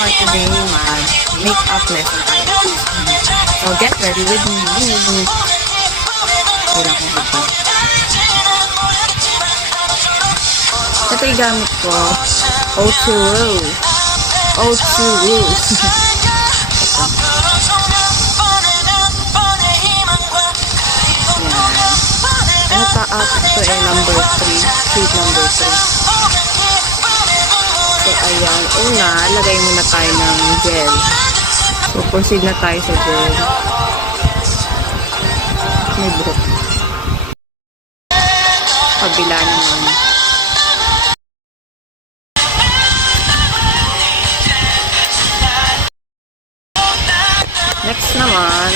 for today, mag-make-up lesson tayo. So, get ready with me. Kailangan ko ito. Ito yung gamit ko. O2Woo. O2Woo. Ano pa ito eh, number 3. Shade number 3. So, ayan. Una, lagay muna tayo ng gel. So, proceed na tayo sa gel. May buhok. Kabila naman. Next naman,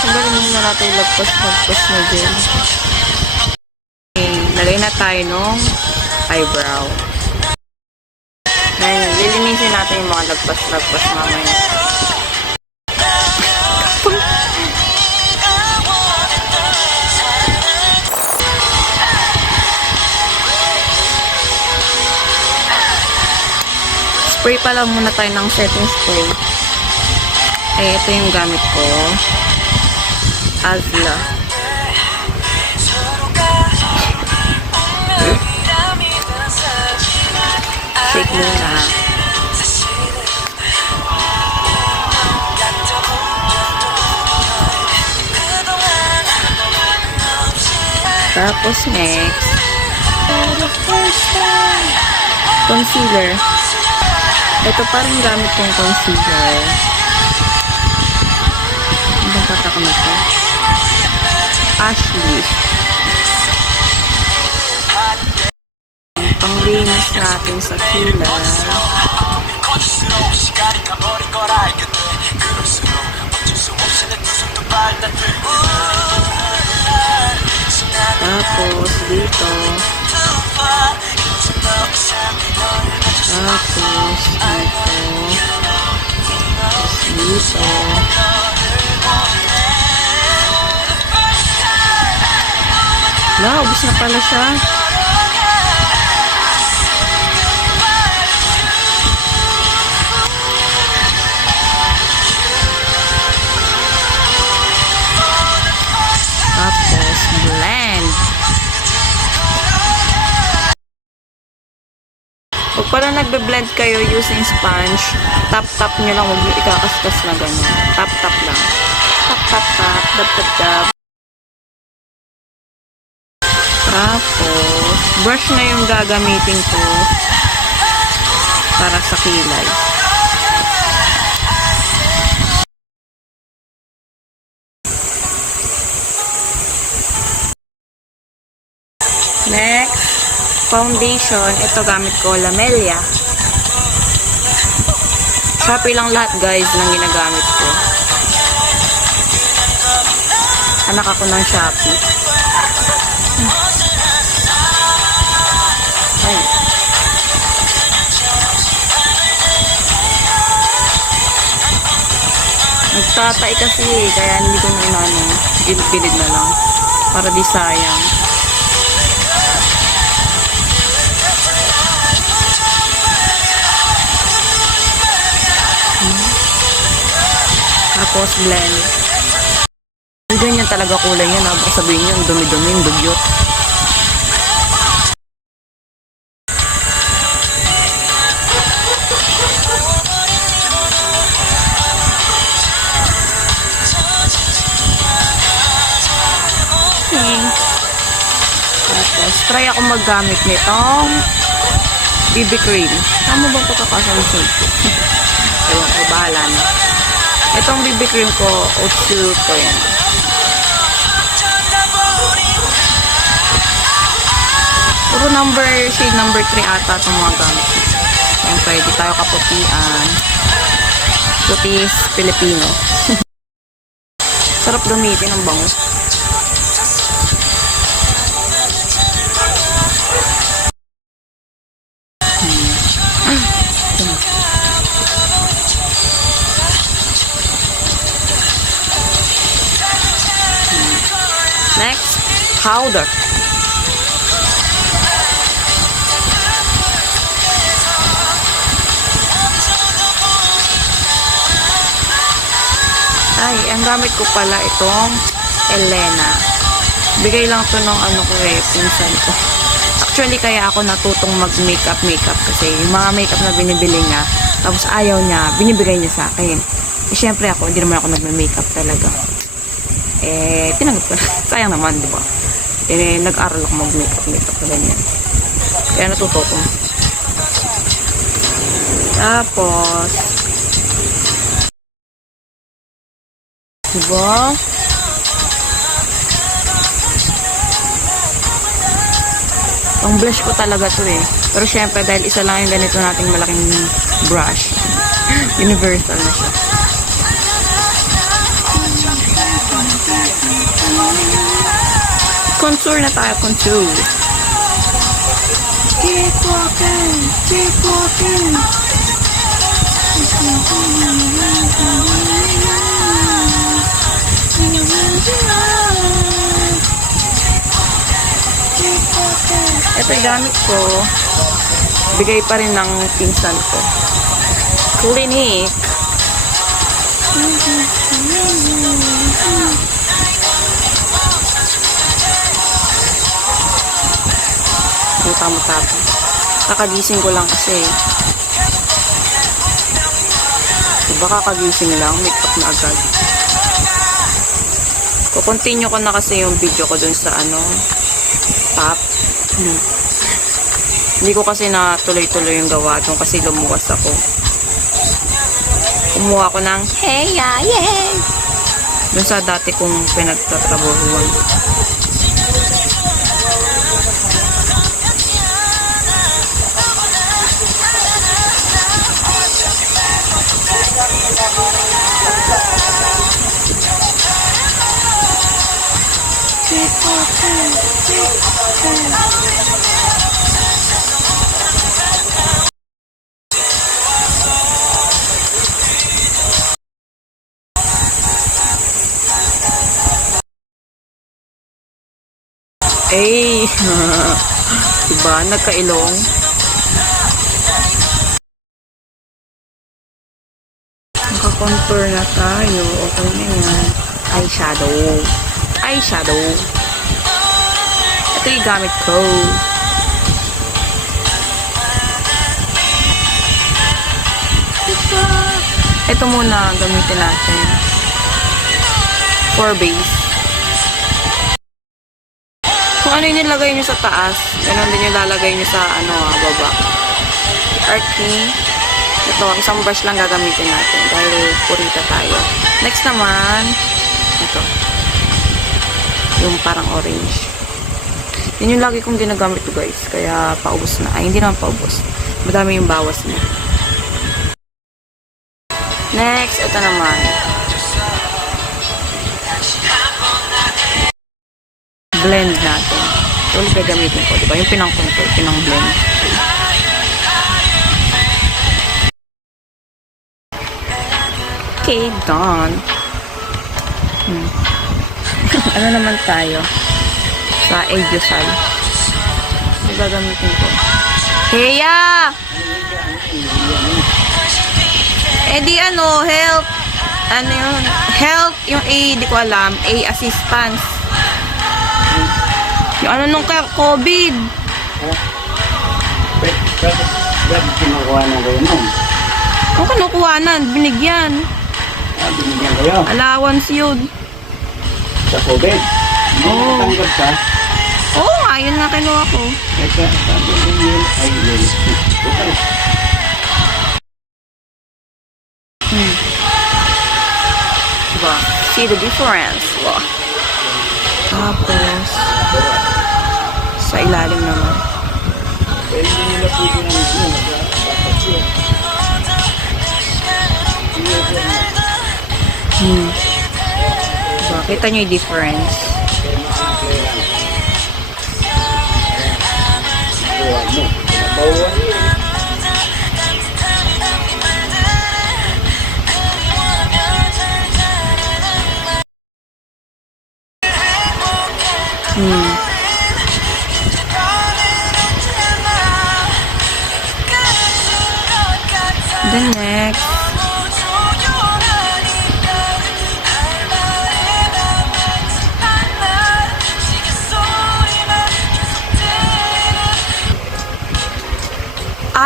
sandali muna natin lagpas na gel. Okay, lagay na tayo ng eyebrow. Ngayon, lilinisin natin yung mga lagpas mamaya. Spray pa lang muna tayo ng setting spray. Eh, ito yung gamit ko. Azla. Shake muna. Tapos next, concealer. Ito pa rin gamit kong concealer. Ibang tatak na ito. Ashley. Panglinis natin sa kilay. Tapos dito. Tapos dito. Ubus na pala siya. Tapos blend. Pag pala nagbe-blend kayo using sponge, tap-tap nyo lang, huwag nyo ikakaskas na gano'n. Tap-tap lang. Tap-tap-tap, dab-dab-dab. Tapos, brush na yung gagamitin ko para sa kilay. Next, foundation. Ito gamit ko, Lamelia. Shopee lang lahat guys ng ginagamit ko. Anak ako ng Shopee. Ay. Nagtatay kasi kaya hindi ko na bilid na lang. Para di sayang. Tapos blend. Ganyan talaga kulay yan. Baka sabihin nyo, dumi-dumi, yung dugyot. Okay. Tapos, try ako maggamit nitong BB cream. Tama bang pagkakasalusod ko? Ewan ko, bahala na. Itong BB cream ko, O2 ko yan. Puro shade number 3 ata itong mga gamit. Siyempre, di tayo kaputian. Putis Pilipino. Sarap gamitin ang bango. Next, powder. Ay, ang gamit ko pala itong Elena. Bigay lang to ng ano ko pinsan ko. Actually, kaya ako natutong mag-makeup kasi yung mga makeup na binibili niya, tapos ayaw niya, binibigay niya sa akin. Eh, syempre ako, hindi naman ako nagme-makeup talaga. Eh, tinanggap ko. Sayang naman, di ba? Eh, nag-aral ako mag-makeup na ganyan. Kaya natuto ko. Tapos, diba? Ang blush ko talaga to eh. Pero syempre, dahil isa lang yung ganito nating malaking brush. Universal na siya. Contour na tayo, contour. Keep walking, keep walking. Ito yung gamit ko. Bigay pa rin ng pinsan ko. Clinique. Tama-tama. Kakagising ko lang kasi. Diba kakagising lang, make-up na agad. Kukontinue ko na kasi yung video ko dun sa top. Hindi ko kasi na tuloy-tuloy yung gawa dun kasi lumuwas ako. Kumuha ko ng hey, yeah, yeah. Dun sa dati kong pinagtatrabahuan. Eh, diba? Nagkailong. Naka-contour na tayo. Okay na yan. Eyeshadow. Eyeshadow. Ito yung gamit ko. Ito muna gamitin natin. For base. Kung ano yung nilagay nyo sa taas, ganun din yung lalagay nyo sa baba. Arting. Ito, isang brush lang gagamitin natin dahil purita tayo. Next naman, ito. Yung parang orange. Yun yung lagi kong ginagamit to guys. Kaya paubos na. Ay, hindi naman paubos. Madami yung bawas niya. Next, ito naman. Blend natin. Ito ulit gagamitin ko. Diba? Yung pinang-contour, pinang-blend. Okay, done. Ano naman tayo? Sa Aegosal. Ito gagamitin ko. Heya! Eh di help. Ano yun? Help, yung A, di ko alam. A, assistance. Yung nung COVID. Bakit kinukuha na kayo nun? Kung kinukuha na, binigyan. Binigyan kayo? Allowance yun. Sa COVID? Oo. Natanggap ka? Oo nga, yun nga kinuha ko. Teka, sabi ko yun. Ay, yun. Okay. Diba? See the difference. Wow. Tapos, sa ilalim naman. Pero hindi nila pwede na yun. Dapat yun. Diba? Kita nyo yung difference. Bawa mo. Bawa yun. Then next,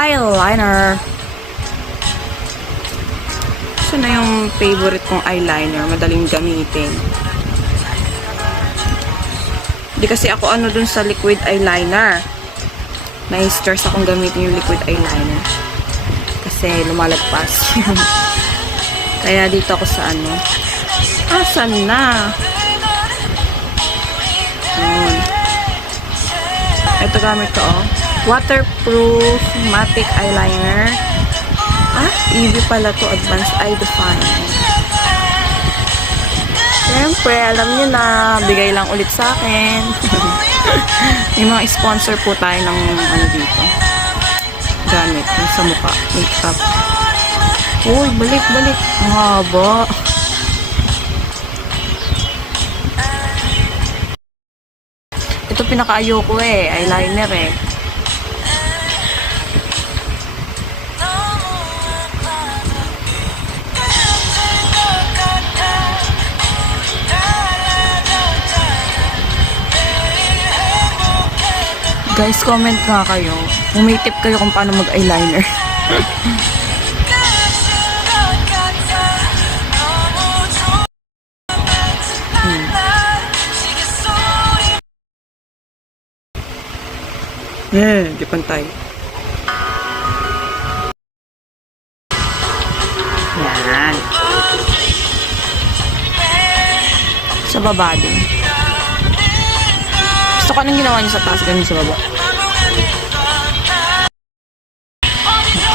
eyeliner. Ito na yung favorite kong eyeliner. Madaling gamitin. Hindi kasi ako ano dun sa liquid eyeliner. Na-stress akong gamitin yung liquid eyeliner. Kasi lumalagpas. Kaya dito ako sa ano. Asan na? Ito gamit ko, oh. Waterproof matte eyeliner. EV pala to, Advanced Eye Define. Siyempre, alam nyo na, bigay lang ulit sa akin. May mga sponsor po tayo ng ano dito. Gamit, yung sa mukha. Makeup. Uy, balik. Ang haba. Ito pinaka-ayoko eyeliner Guys, comment nga kayo. Kung may tip kayo kung paano mag-eyeliner. Di pantay. Yan. Sa baba din. Gusto ko anong ginawa niyo sa taas, ganun sa baba.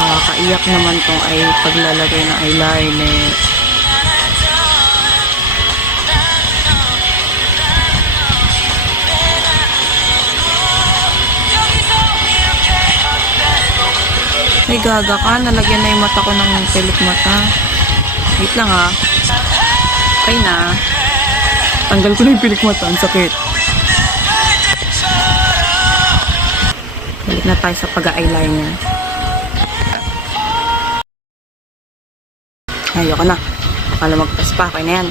Nakakaiyak naman tong ay paglalagay ng eyeliner. Ay, gaga ka. Nalagyan na yung mata ko ng pilik mata. Wait lang ha. Okay na. Tanggal ko na yung pilik mata. Ang sakit. Balik na tayo sa pag-eyeliner. Ayoko na. Baka lumagpas pa. Okay na yan.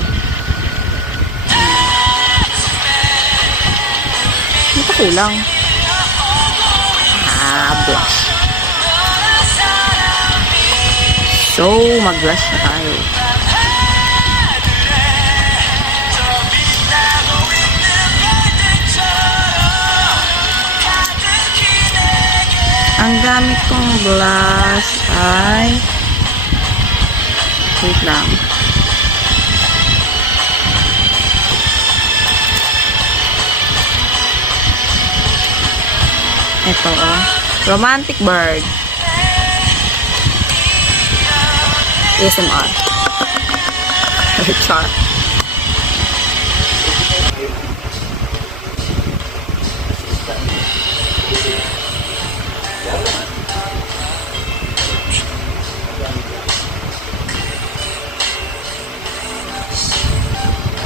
Ito kulang. Blush. So, mag-blush na tayo. Ang gamit kong blush ay wait lang. Ito, Romantic Bird. ASMR. Char.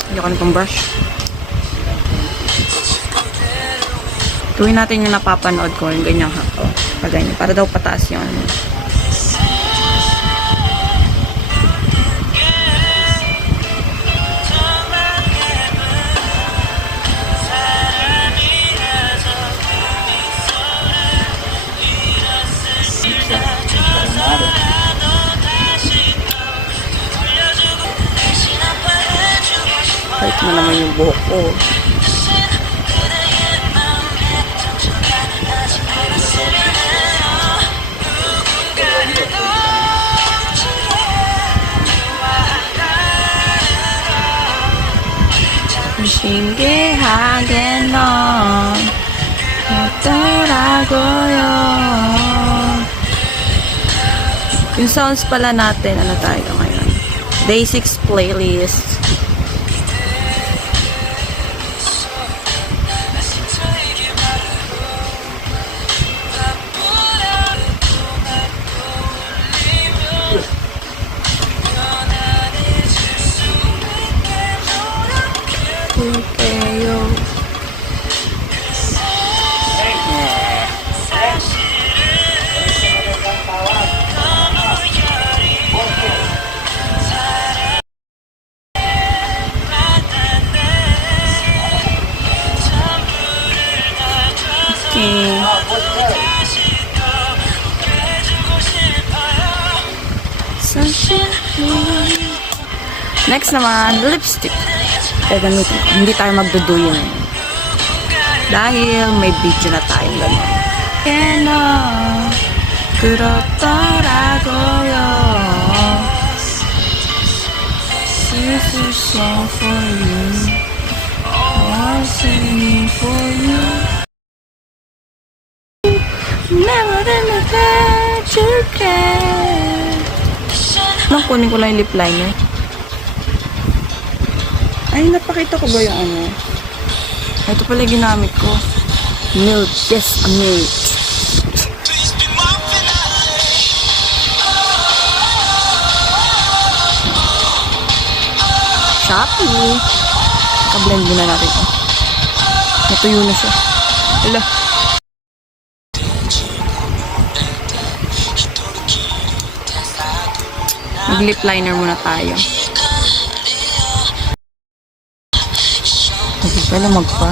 Hindi ako nitong brush. Gawin natin yung napapanood ko, yung ganyang hako. Ganyan. Para daw pataas yung ano. Kahit mo naman yung buhok ko. 신기하게 넌 어떠라고요. Yung sounds pala natin, ano tayo ngayon? Day 6 playlist. 볼게요. Next naman, lipstick. Gagamitin ko. Hindi tayo magduduyin. Dahil may video na tayong gano'n. Kena, 그렇더라고요. This is all for you. I'm singing for you. Never gonna let you go. Nang kunin ko lang yung lip liner. Ay, napakita ko ba yung ano? Ito pala yung ginamit ko. Milk. Yes, milk. Shopee. Ka-blend muna natin ito. Natuyo na siya. Hala. Mag-lip liner muna tayo. Hindi pala magpa.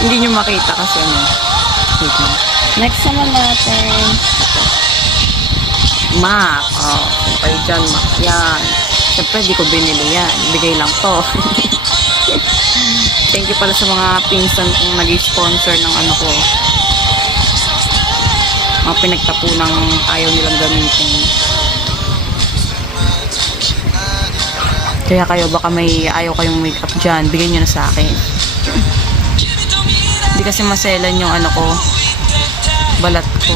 Hindi nyo makita kasi ano. Next naman natin. MAC. Oh, siyempre dyan, MAC yan. Siyempre, di ko binili yan. Bigay lang to. Thank you pala sa mga pinsan kong nag-sponsor ng ano ko. Mga pinagtapunang ayaw nilang gamitin. Kaya kayo, baka may ayaw kayong makeup dyan, bigyan nyo na sa akin. Hindi kasi maselan yung ano ko, balat ko.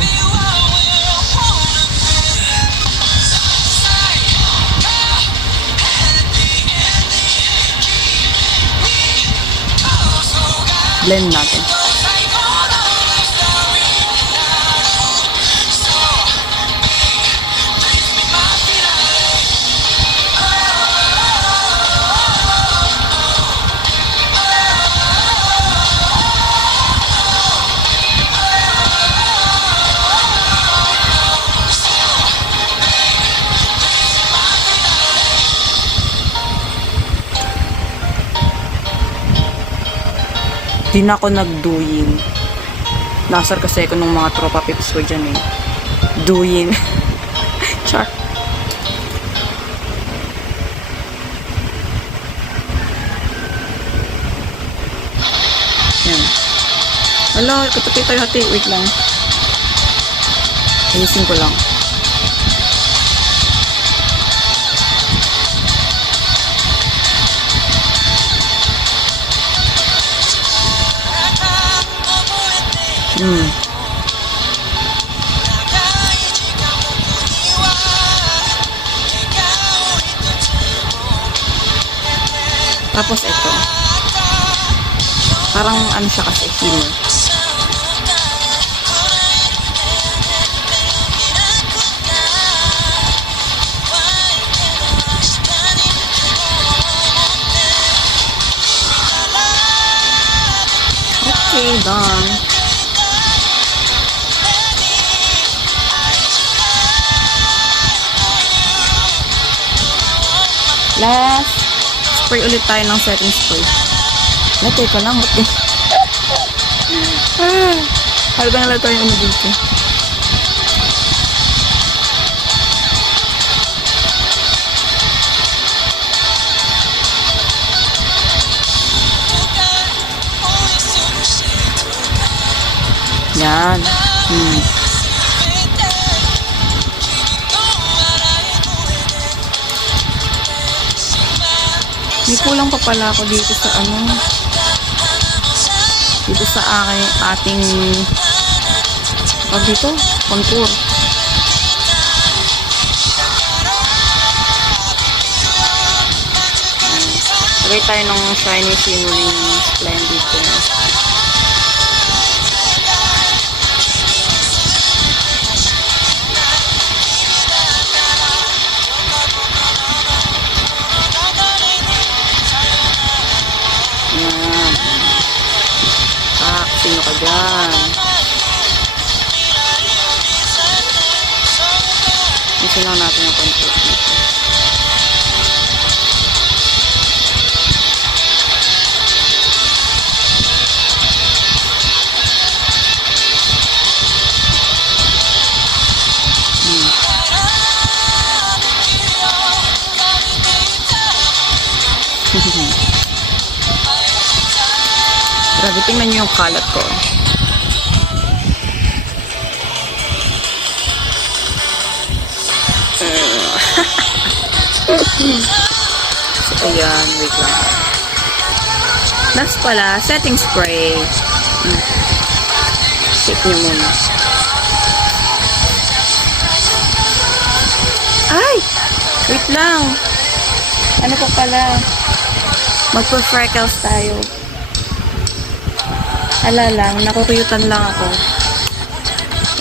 Blend natin. Di na ako nagduyin. Nasar kasi ako nung mga tropa pips ko dyan eh. Duyin. Char. Yan. Hala, katapi tayo hati. Wait lang. Ayusin ko lang. Tapos ito. Parang ano siya kasi, healer. Okay, done. Last, spray ulit tayo ng setting spray. Teka lang, ba't din? Halata nga lang tayo ano dito. Yan. May kulang pa pala ako dito sa ano. Dito sa ating dito, contour. Lagay tayo ng shiny shimmering splendid ko. Sino ka dyan? Isinaw natin yung contour dito. Grabe, tingnan nyo yung kalat ko. So, ayan. Wait lang. Last pala, setting spray. Take nyo muna. Ay! Wait lang. Ano pa pala? Magpa-freckles tayo. Ala lang, nakukuyutan lang ako.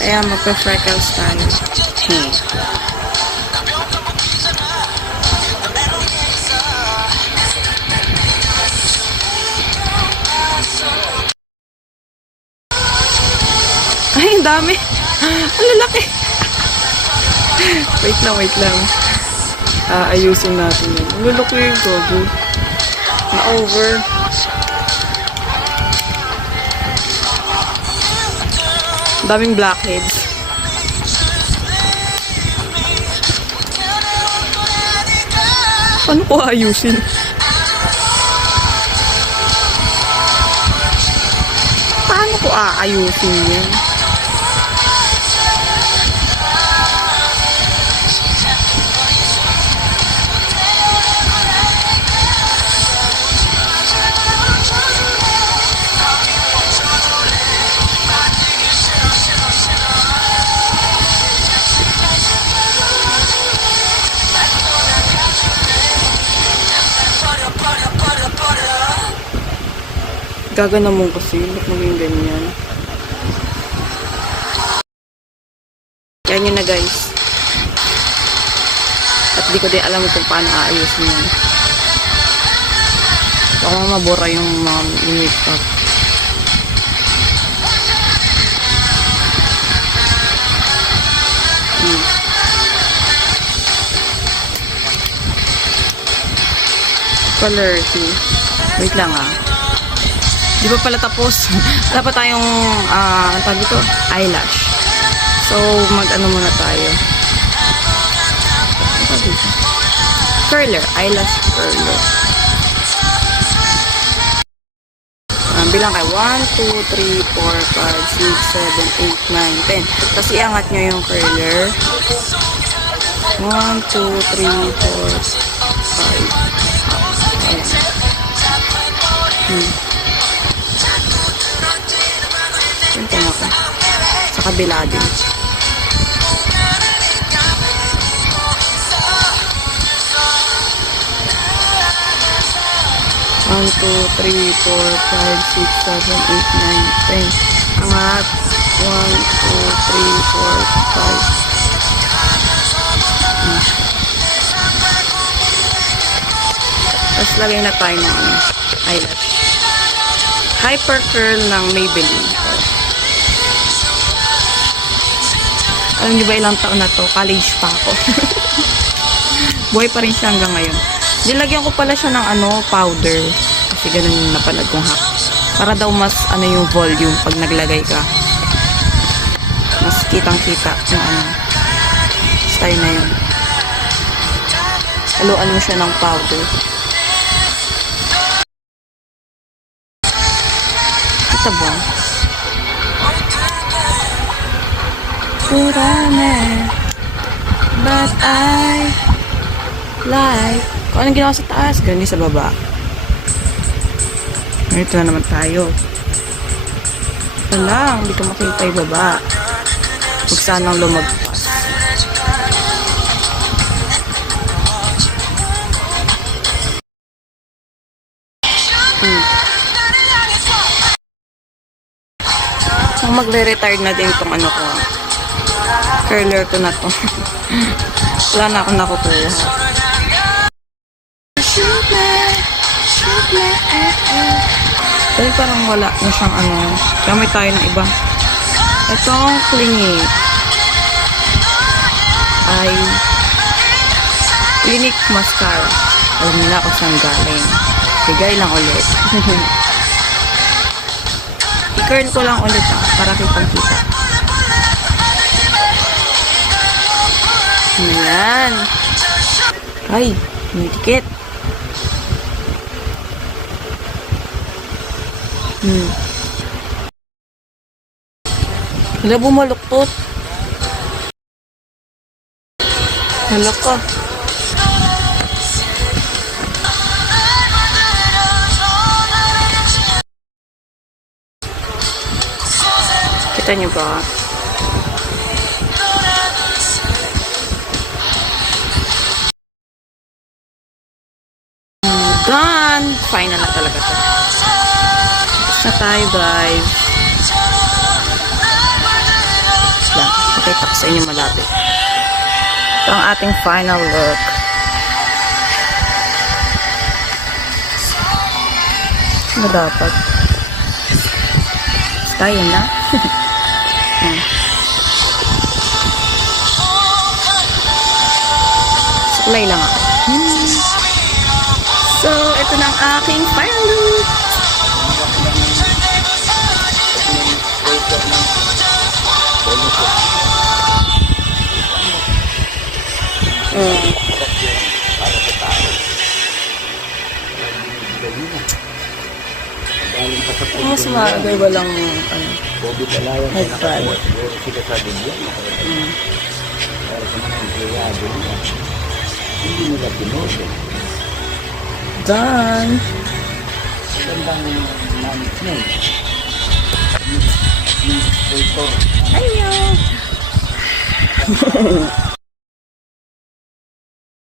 Kaya magpa-freckles tayo. Ay, ang dami. Ang lalaki. Wait lang, wait lang. Ayusin natin yun. Ang lalaki yung gogo. Na-over. Daming blackheads. Paano ko ayusin? Paano ko aayusin yan? Gagana mo kasi, ba't maging ganyan? Yan yun na guys. At di ko din alam kung paano aayusin yun. Baka mabura yung mga makeup. Color key. Wait lang Di ba pala tapos? Wala pa tayong, ano tawag dito? Eyelash. So, mag-ano muna tayo. Ano tawag dito? Curler. Eyelash curler. Bilang kayo. 1, 2, 3, 4, 5, 6, 7, 8, 9, 10. Tapos iangat nyo yung curler. 1, 2, 3, 4, 5. Punta na ako. Sa kabila din. 1, 2, 3, 4, 5, 6, 7, 8, 9, 10. Angat. 1, 2, 3, 4, 5. Tapos lagay na tayo ng eyelash. Hyper curl ng Maybelline. Alam niyo ba ilang taon na to? College pa ako. Buhay pa rin siya hanggang ngayon. Nilagyan ko pala siya ng powder. Kasi ganun yung napanood kong hack. Para daw mas yung volume pag naglagay ka. Mas kitang-kita yung style na yun. Haluan mo siya ng powder. Kita ba? But I like kung anong ginawa sa taas, ganyan sa baba. Ganito na naman tayo. Ito lang, hindi ko makita yung baba. Huwag sanang lumagpas. So, magre-retire na din itong ko. Curler ko na to. Wala na akong nakukuha. Dahil parang wala na siyang gamit tayo ng iba. Itong Clinique ay Clinique Mascara. Alam nila kung saan galing. Bigay lang ulit. I-curl ko lang ulit para kitang-kita. Ayan. Ay, may dikit. Hala, bumaluktot. Hala ka. Kita niyo ba? Done! Final na talaga to. Tapos na tayo, guys. Lang, pakita ko sa inyo malapit. Ito ang ating final look. Ano dapat? Tayo na. Suklay lang ako. So, ito na ang aking final look. Mas maagay walang ano, headband. Hindi nila pinosyo. Done. Gandang management. Ayaw.